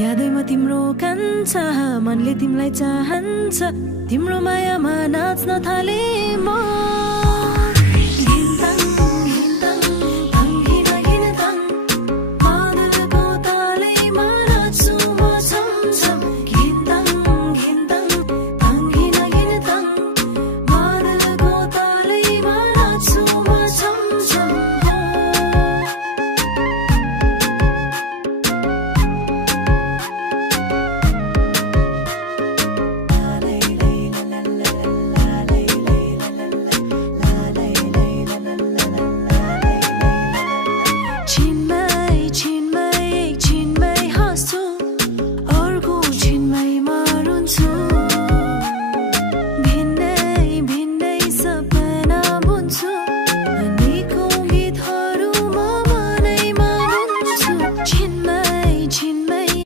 यादैमा तिम्रो कान्छ मनले तिमीलाई चाहन्छ तिम्रो मायामा नाच्न थाले म